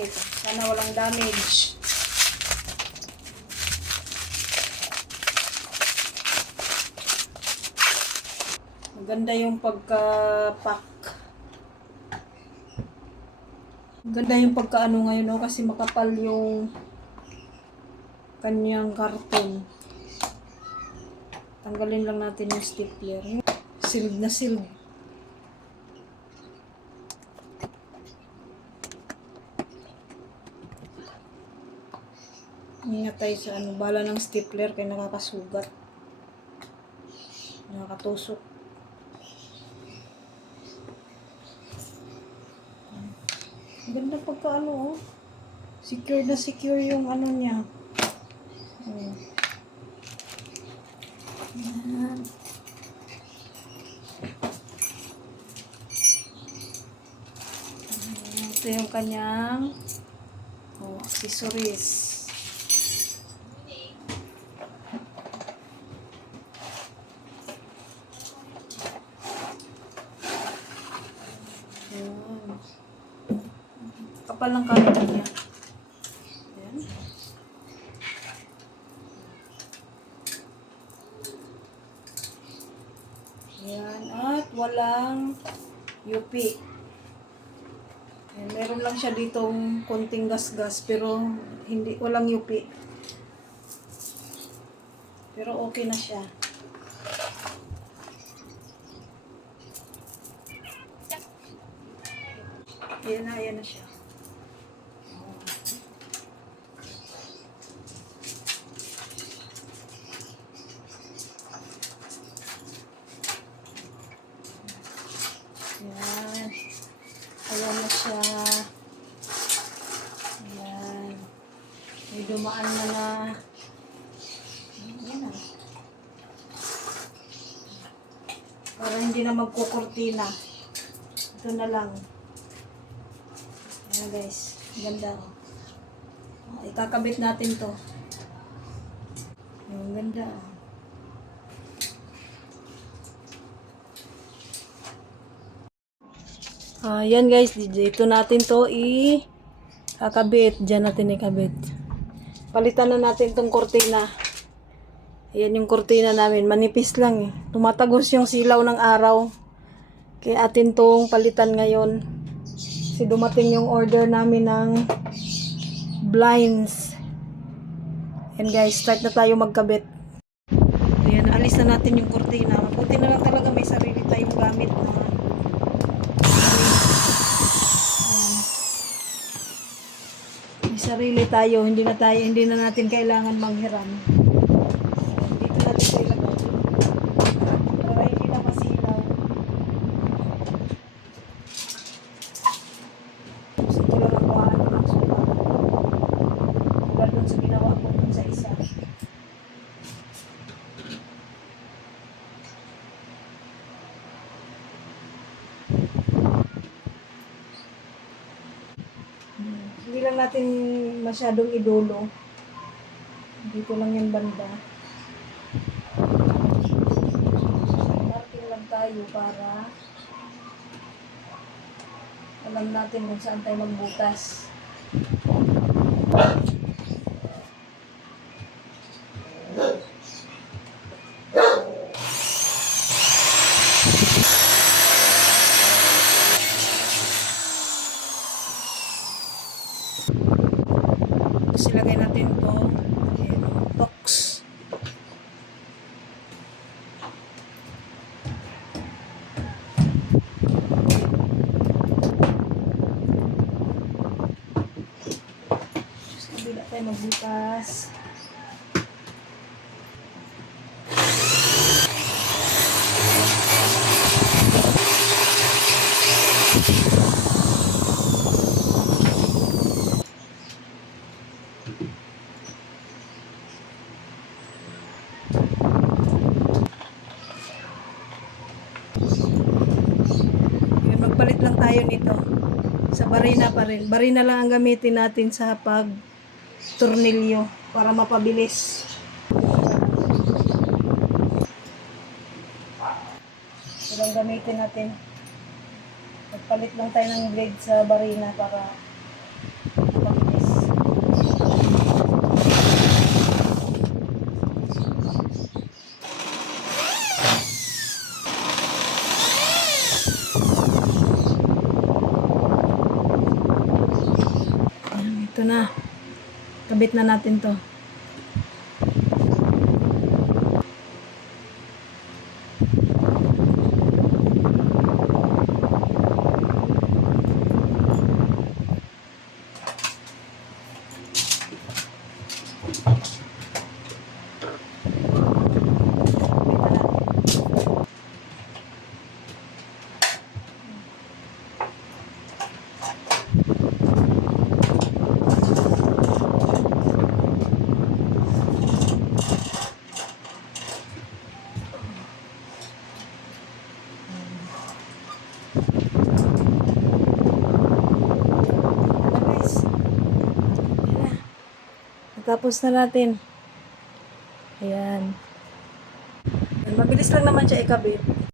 ito. Sana walang damage. Maganda yung pagka-pack. Maganda yung pagka-ano ngayon, no? Kasi makapal yung kanyang karton. Tanggalin lang natin yung stapler. Sealed na sealed. Ingat tayo sa ano, bala ng stapler kaya nakakasugat. Nakakatusok. Ganda pagka ano oh. Secure na secure yung ano niya. Oh. Yan. Ayan, Ito yung kanyang oh, accessories. Ayan. Kapal ng camera niya. Ayan. Ayan. At walang UP. Ayan. Meron lang siya ditong konting gas-gas pero hindi walang UP. Pero okay na siya. Ayan na, ayan na siya. Ayan. Ayan na siya. Ayan. May Ayan na. Para hindi na magkukurtina. Ito na lang. Ayan guys. Ganda. Oh, ikakabit natin to. Ang ganda. Ah, yan guys, dito natin to i kakabit. Diyan natin ikabit. Palitan na natin tong kortina. Ayan yung kortina namin. Manipis lang eh. Tumatagos yung silaw ng araw. Kaya atin tong palitan ngayon. Kasi dumating yung order namin ng blinds. Ayan guys, start na tayo magkabit. Ayan, alis na natin yung kortina. Mabuti na lang talaga may sarili tayong gamit na Ayan. May sarili tayo, hindi na tayo, hindi na natin kailangan manghiram. Dito natin ito ilagay. Para hindi na lang ang kuhaan ng ginawa ko sa isa. Hmm. Hindi lang natin masyadong idulo. Dito lang yung banda. Marking lang tayo para alam natin kung saan tayo magbutas. Tapos ilagay natin to ayan, box. Sabi na tayo magbukas. Yun, magpalit lang tayo nito. Sa barina pa rin. Barina lang ang gamitin natin sa pag tornilyo para mapabilis. Ito lang gamitin natin. Magpalit lang tayo ng blade sa barina para na. Kabit na natin to. Natapos na natin. Ayan. Mabilis lang naman siya ikabit.